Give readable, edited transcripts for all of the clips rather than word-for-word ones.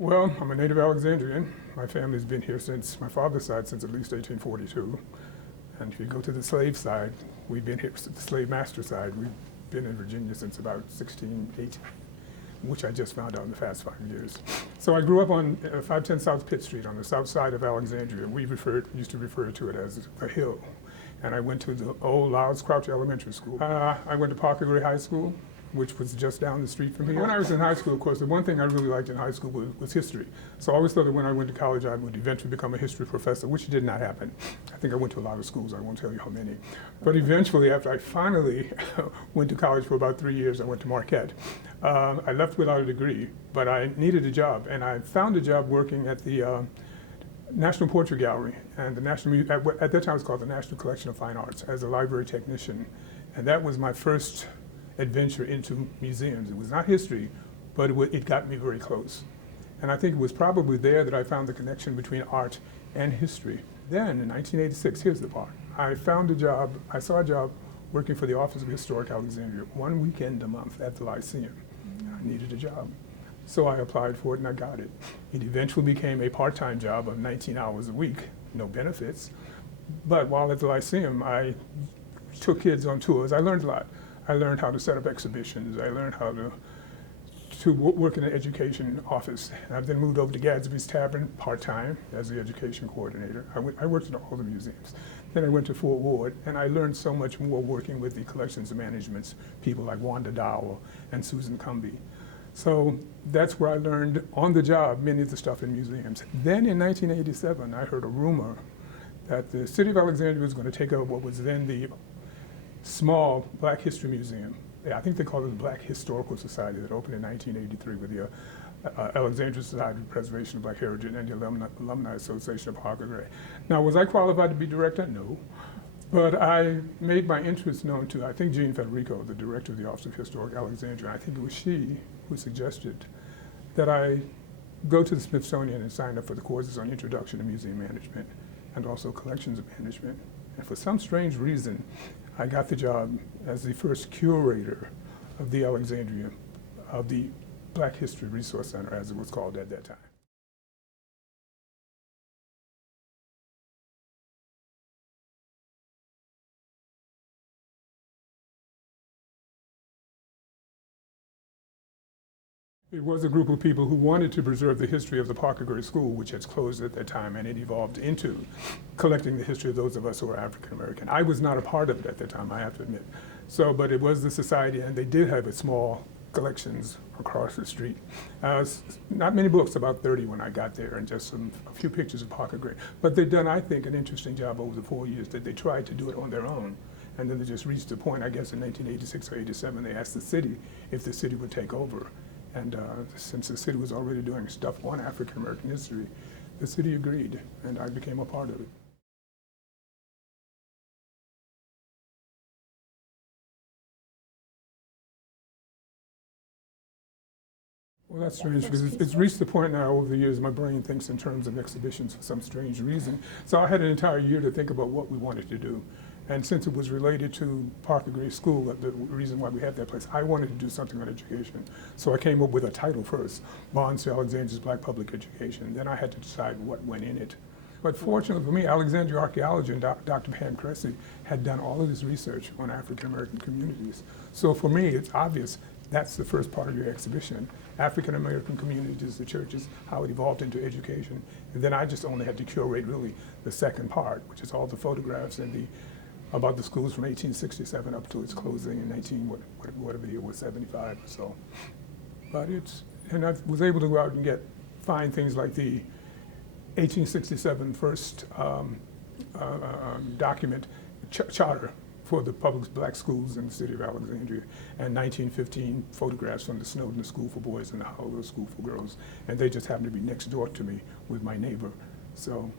Well, I'm a native Alexandrian. My family's been here since, my father's side, since at least 1842. And if you go to the slave side, we've been here, the slave master side, we've been in Virginia since about 1680, which I just found out in the past 5 years. So I grew up on 510 South Pitt Street on the south side of Alexandria. We used to refer to it as the Hill. And I went to the old Louds Crouch Elementary School. I went to Parker Gray High School, which was just down the street from here. When I was in high school, of course, the one thing I really liked in high school was history. So I always thought that when I went to college, I would eventually become a history professor, which did not happen. I think I went to a lot of schools, I won't tell you how many. But eventually, after I finally went to college for about 3 years, I went to Marquette. I left without a degree, but I needed a job, and I found a job working at the National Portrait Gallery, and the at that time it was called the National Collection of Fine Arts, as a library technician. And that was my first adventure into museums. It was not history, but it got me very close. And I think it was probably there that I found the connection between art and history. Then in 1986, here's the part. I saw a job working for the Office of Historic Alexandria, one weekend a month at the Lyceum. I needed a job. So I applied for it and I got it. It eventually became a part-time job of 19 hours a week, no benefits. But while at the Lyceum, I took kids on tours. I learned a lot. I learned how to set up exhibitions. I learned how to work in an education office. I've then moved over to Gadsby's Tavern part-time as the education coordinator. I worked in all the museums. Then I went to Fort Ward, and I learned so much more working with the collections and managements, people like Wanda Dowell and Susan Cumbie. So that's where I learned on the job many of the stuff in museums. Then in 1987, I heard a rumor that the city of Alexandria was going to take over what was then the small Black History Museum. I think they called it the Black Historical Society, that opened in 1983 with the Alexandria Society for Preservation of Black Heritage and the Alumni Association of Parker Gray. Now, was I qualified to be director? No. But I made my interest known to, I think, Jean Federico, the director of the Office of Historic Alexandria. I think it was she who suggested that I go to the Smithsonian and sign up for the courses on Introduction to Museum Management and also Collections Management. And for some strange reason, I got the job as the first curator of the Alexandria, of the Black History Resource Center, as it was called at that time. It was a group of people who wanted to preserve the history of the Parker Gray School, which had closed at that time, and it evolved into collecting the history of those of us who are African American. I was not a part of it at that time, I have to admit. So, but it was the society, and they did have a small collections across the street. Not many books, about 30 when I got there, and just a few pictures of Parker Gray. But they've done, I think, an interesting job over the 4 years that they tried to do it on their own. And then they just reached a point, I guess in 1986 or 87, they asked the city if the city would take over. And since the city was already doing stuff on African American history, the city agreed, and I became a part of it. Well, that's strange because it's reached the point now over the years my brain thinks in terms of exhibitions for some strange reason. So I had an entire year to think about what we wanted to do. And since it was related to Parker Gray School, the reason why we had that place, I wanted to do something on education. So I came up with a title first, Bonds to Alexandria's Black Public Education. Then I had to decide what went in it. But fortunately for me, Alexandria Archaeology and Dr. Pam Cressy had done all of this research on African American communities. So for me, it's obvious that's the first part of your exhibition. African American communities, the churches, how it evolved into education. And then I just only had to curate really the second part, which is all the photographs and about the schools from 1867 up to its closing in whatever year was, 75 or so. But and I was able to go out and find things like the 1867 first document, charter for the public black schools in the city of Alexandria, and 1915 photographs from the Snowden School for Boys and the Hollow School for Girls. And they just happened to be next door to me with my neighbor. So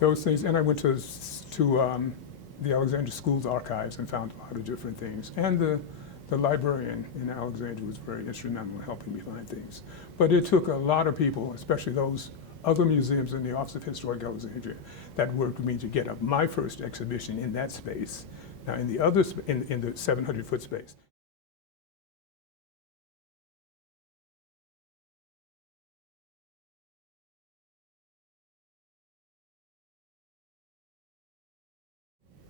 those things, and I went to the Alexandria Schools archives and found a lot of different things. And the librarian in Alexandria was very instrumental in helping me find things. But it took a lot of people, especially those other museums in the Office of Historic Alexandria, that worked with me to get up my first exhibition in that space. Now in the other, in the 700-foot space.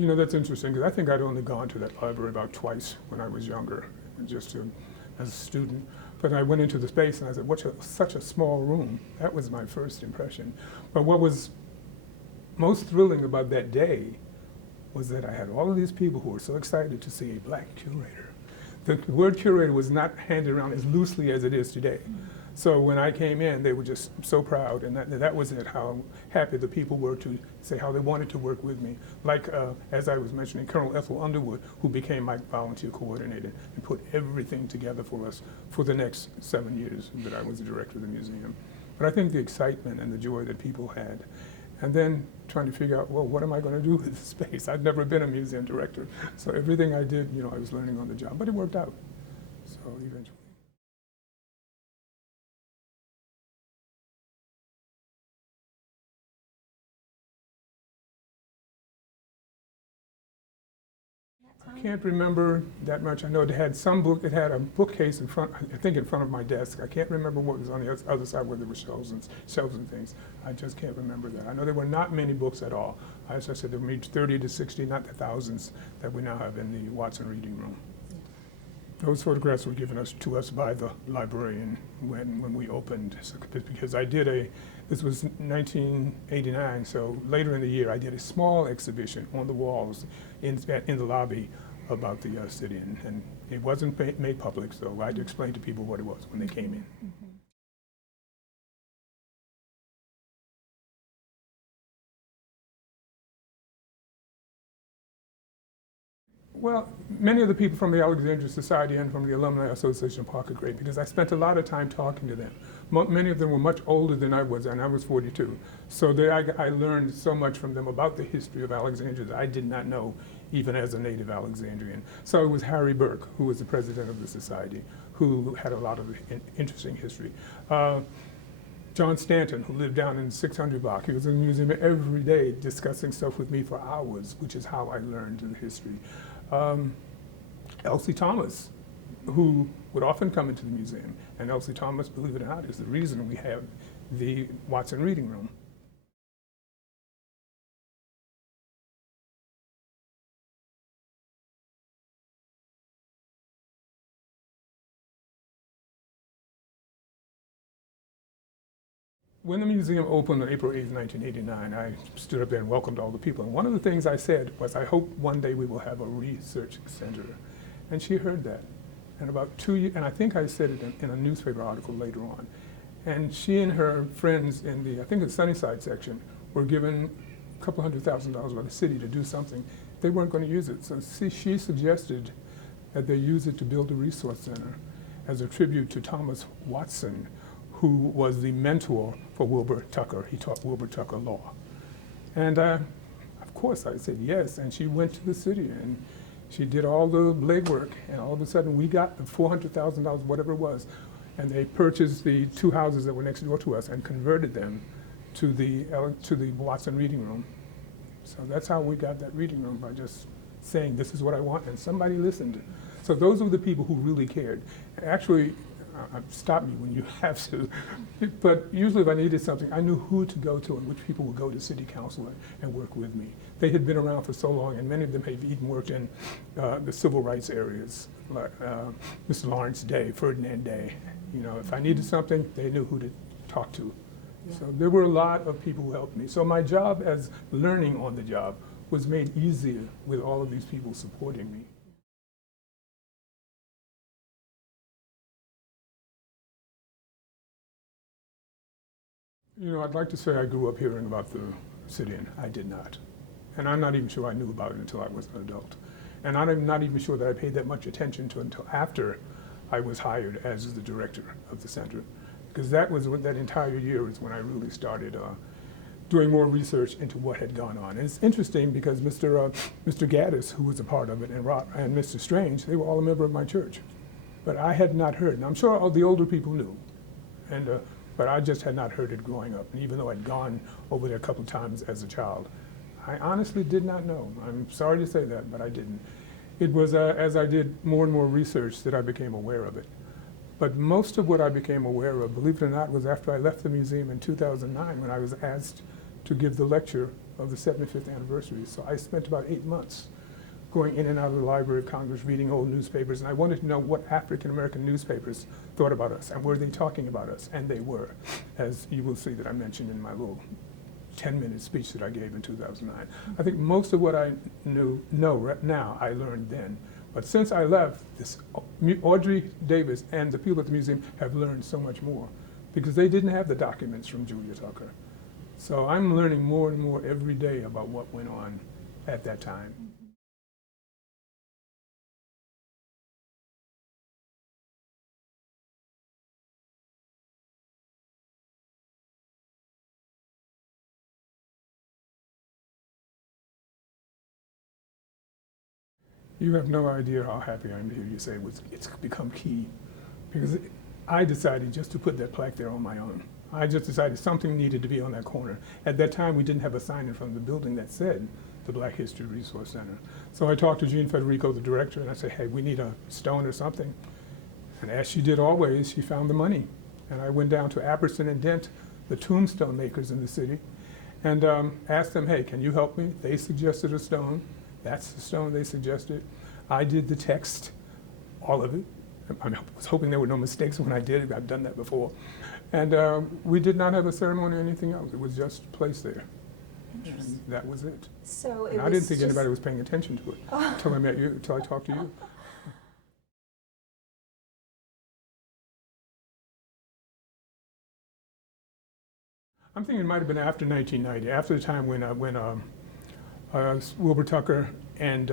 You know, that's interesting, because I think I'd only gone to that library about twice when I was younger, just as a student. But I went into the space and I said, such a small room. That was my first impression. But what was most thrilling about that day was that I had all of these people who were so excited to see a black curator. The word curator was not handed around as loosely as it is today. So when I came in, they were just so proud, and that was it, how happy the people were to say how they wanted to work with me. Like, as I was mentioning, Colonel Ethel Underwood, who became my volunteer coordinator and put everything together for us for the next 7 years that I was the director of the museum. But I think the excitement and the joy that people had, and then trying to figure out, well, what am I going to do with this space? I'd never been a museum director, so everything I did, you know, I was learning on the job, but it worked out, so eventually. I can't remember that much. I know it had some book. It had a bookcase in front, I think, in front of my desk. I can't remember what was on the other side where there were shelves and things. I just can't remember that. I know there were not many books at all. As I said, there were 30 to 60, not the thousands that we now have in the Watson Reading Room. Those photographs were given to us by the librarian when we opened, because I did this was 1989, so later in the year I did a small exhibition on the walls in the lobby about the city, and it wasn't made public, so I had to explain to people what it was when they came in. Mm-hmm. Well, many of the people from the Alexandria Society and from the Alumni Association of Parker Gray, because I spent a lot of time talking to them. Many of them were much older than I was, and I was 42. So I learned so much from them about the history of Alexandria that I did not know, even as a native Alexandrian. So it was Harry Burke, who was the president of the society, who had a lot of interesting history. John Stanton, who lived down in 600 block, he was in the museum every day discussing stuff with me for hours, which is how I learned the history. Elsie Thomas, who would often come into the museum, and Elsie Thomas, believe it or not, is the reason we have the Watson Reading Room. When the museum opened on April 8, 1989, I stood up there and welcomed all the people. And one of the things I said was, I hope one day we will have a research center. And she heard that. And about 2 years, and I think I said it in a newspaper article later on. And she and her friends in the, I think the Sunnyside section, were given a couple $100,000 by the city to do something. They weren't going to use it. So she suggested that they use it to build a resource center as a tribute to Thomas Watson, who was the mentor for Wilbur Tucker. He taught Wilbur Tucker law. And of course I said yes, and she went to the city and she did all the legwork, and all of a sudden we got the $400,000, whatever it was, and they purchased the 2 houses that were next door to us and converted them to the Watson Reading Room. So that's how we got that reading room, by just saying, this is what I want, and somebody listened. So those were the people who really cared. Actually, stop me when you have to, but usually if I needed something, I knew who to go to and which people would go to city council and work with me. They had been around for so long, and many of them had even worked in the civil rights areas, like Mr. Lawrence Day, Ferdinand Day. You know, if I needed something, they knew who to talk to. Yeah. So there were a lot of people who helped me. So my job as learning on the job was made easier with all of these people supporting me. You know, I'd like to say I grew up hearing about the city, and I did not. And I'm not even sure I knew about it until I was an adult. And I'm not even sure that I paid that much attention to it until after I was hired as the director of the center. Because that entire year is when I really started doing more research into what had gone on. And it's interesting because Mr. Gaddis, who was a part of it, and Mr. Strange, they were all a member of my church. But I had not heard, and I'm sure all the older people knew. But I just had not heard it growing up. And even though I'd gone over there a couple of times as a child, I honestly did not know. I'm sorry to say that, but I didn't. It was as I did more and more research that I became aware of it. But most of what I became aware of, believe it or not, was after I left the museum in 2009, when I was asked to give the lecture of the 75th anniversary. So I spent about 8 months going in and out of the Library of Congress, reading old newspapers, and I wanted to know what African-American newspapers thought about us, and were they talking about us? And they were, as you will see that I mentioned in my little 10-minute speech that I gave in 2009. I think most of what I know now, I learned then. But since I left, Audrey Davis and the people at the museum have learned so much more, because they didn't have the documents from Julia Tucker. So I'm learning more and more every day about what went on at that time. You have no idea how happy I am to hear you say it's become key, because I decided just to put that plaque there on my own. I just decided something needed to be on that corner. At that time, we didn't have a sign in front of the building that said the Black History Resource Center. So I talked to Eugene Federico, the director, and I said, hey, we need a stone or something. And as she did always, she found the money. And I went down to Apperson and Dent, the tombstone makers in the city, and asked them, hey, can you help me? They suggested a stone. That's the stone they suggested. I did the text, all of it. I was hoping there were no mistakes when I did it. I've done that before. And we did not have a ceremony or anything else. It was just placed there. And that was it. So I didn't think anybody was paying attention to it until I met you, until I talked to you. I'm thinking it might have been after 1990, after the time when Wilbur Tucker and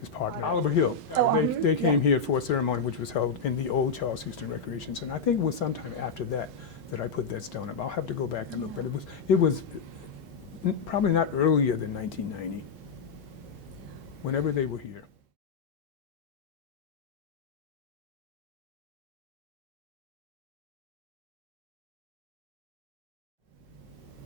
his partner, Oliver Hill, they came here for a ceremony which was held in the old Charles Houston Recreation Center. I think it was sometime after that that I put that stone up. I'll have to go back and look, but it was probably not earlier than 1990, whenever they were here.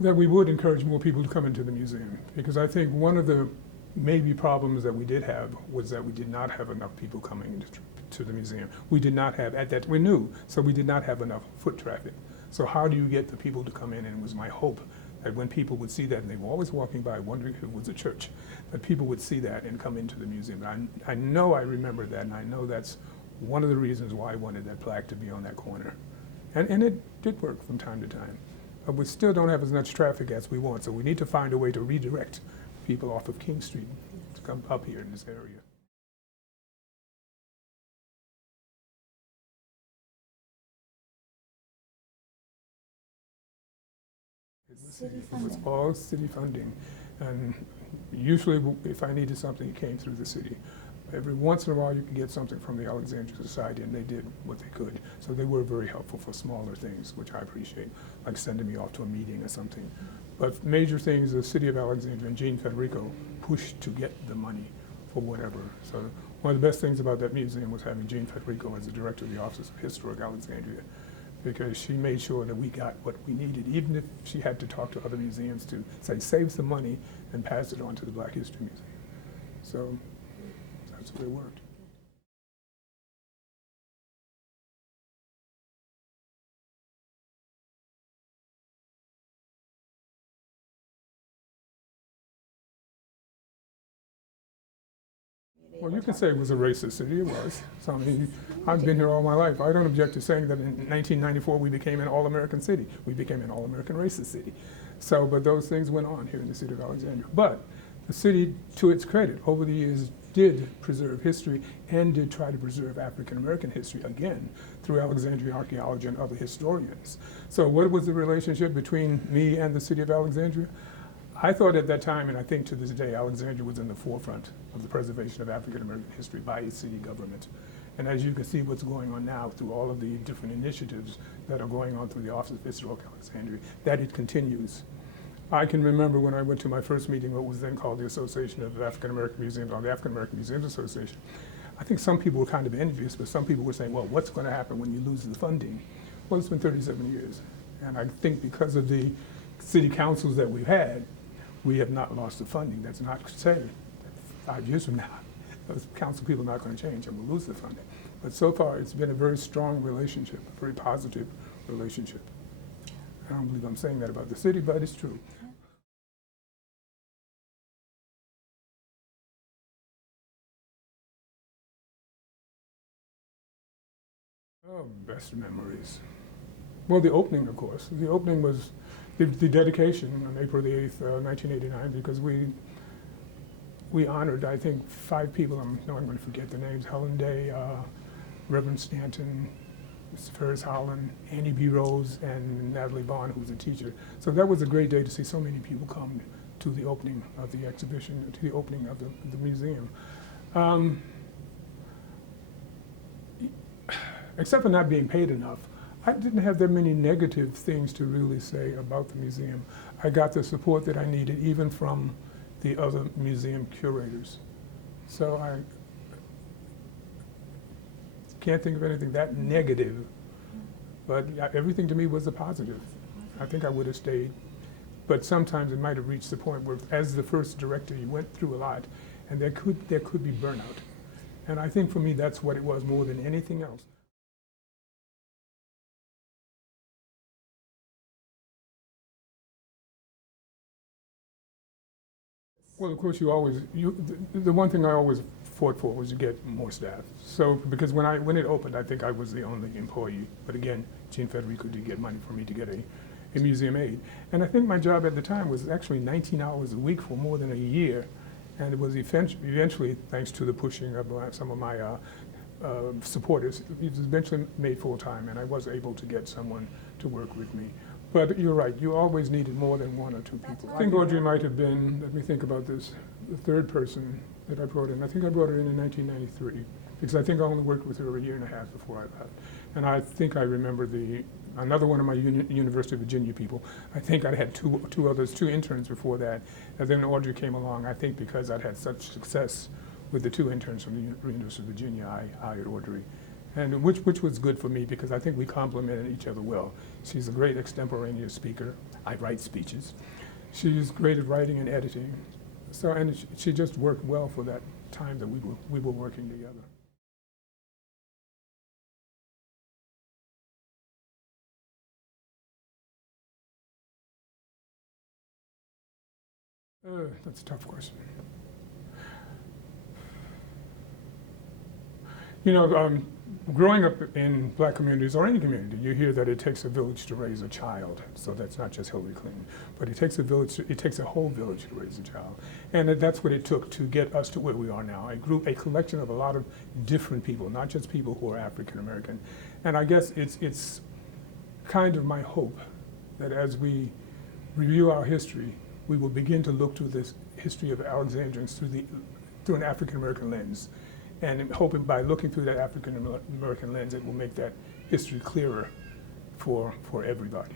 That we would encourage more people to come into the museum, because I think one of the maybe problems that we did have was that we did not have enough people coming to the museum. We did not have, at that, we knew, so we did not have enough foot traffic. So how do you get the people to come in? And it was my hope that when people would see that, and they were always walking by wondering if it was a church, that people would see that and come into the museum. I know I remember that, and I know that's one of the reasons why I wanted that plaque to be on that corner. And it did work from time to time. But we still don't have as much traffic as we want, so we need to find a way to redirect people off of King Street to come up here in this area. It was all city funding, and usually if I needed something, it came through the city. Every once in a while you could get something from the Alexandria Society, and they did what they could. So they were very helpful for smaller things, which I appreciate, like sending me off to a meeting or something. But major things, the city of Alexandria and Eugene Federico pushed to get the money for whatever. So one of the best things about that museum was having Eugene Federico as the director of the Office of Historic Alexandria, because she made sure that we got what we needed, even if she had to talk to other museums to say, save some money and pass it on to the Black History Museum. So that's the way it worked. Well, you can say it was a racist city. It was. So, I mean, I've been here all my life. I don't object to saying that in 1994 we became an all-American city. We became an all-American racist city. So, but those things went on here in the city of Alexandria. But the city, to its credit, over the years did preserve history and did try to preserve African-American history again through Alexandria archaeology and other historians. So what was the relationship between me and the city of Alexandria? I thought at that time, and I think to this day, Alexandria was in the forefront of the preservation of African-American history by its city government. And as you can see what's going on now through all of the different initiatives that are going on through the Office of Historic Alexandria, that it continues. I can remember when I went to my first meeting, what was then called the Association of African-American Museums, or the African-American Museums Association. I think some people were kind of envious, but some people were saying, well, what's going to happen when you lose the funding? Well, it's been 37 years. And I think because of the city councils that we've had, we have not lost the funding. That's not to say that 5 years from now, those council people are not going to change and we'll lose the funding. But so far, it's been a very strong relationship, a very positive relationship. I don't believe I'm saying that about the city, but it's true. Oh, best memories. Well, the opening, of course. The opening was the dedication on April the 8th, 1989, because we honored, I think, 5 people. I'm going to forget the names: Helen Day, Reverend Stanton, Ferris Holland, Annie B. Rose, and Natalie Vaughn, who was a teacher. So that was a great day to see so many people come to the opening of the exhibition, to the opening of the museum. Except for not being paid enough, I didn't have that many negative things to really say about the museum. I got the support that I needed, even from the other museum curators. So I can't think of anything that negative, but everything to me was a positive. I think I would have stayed, but sometimes it might have reached the point where, as the first director, you went through a lot, and there could be burnout. And I think for me, that's what it was more than anything else. Well, of course, the one thing I always fought for was to get more staff. So, because when it opened, I think I was the only employee. But again, Gene Federico did get money for me to get a museum aide. And I think my job at the time was actually 19 hours a week for more than a year. And it was eventually, thanks to the pushing of some of my supporters, it was eventually made full-time, and I was able to get someone to work with me. But you're right, you always needed more than 1 or 2 people. I think Audrey might have been, let me think about this, the 3rd person that I brought in. I think I brought her in 1993, because I think I only worked with her a year and a half before I left. And I think I remember another one of my University of Virginia people. I think I had two interns before that. And then Audrey came along, I think because I'd had such success with the 2 interns from the University of Virginia, I hired Audrey. And which was good for me, because I think we complemented each other well. She's a great extemporaneous speaker. I write speeches. She's great at writing and editing. So, and she just worked well for that time that we were working together. That's a tough question. You know, growing up in black communities, or any community, you hear that it takes a village to raise a child. So that's not just Hillary Clinton, but it takes a whole village to raise a child. And that's what it took to get us to where we are now. A collection of a lot of different people, not just people who are African American. And I guess it's kind of my hope that as we review our history, we will begin to look to this history of Alexandrians through an African American lens. And hoping by looking through that African American lens, it will make that history clearer for everybody.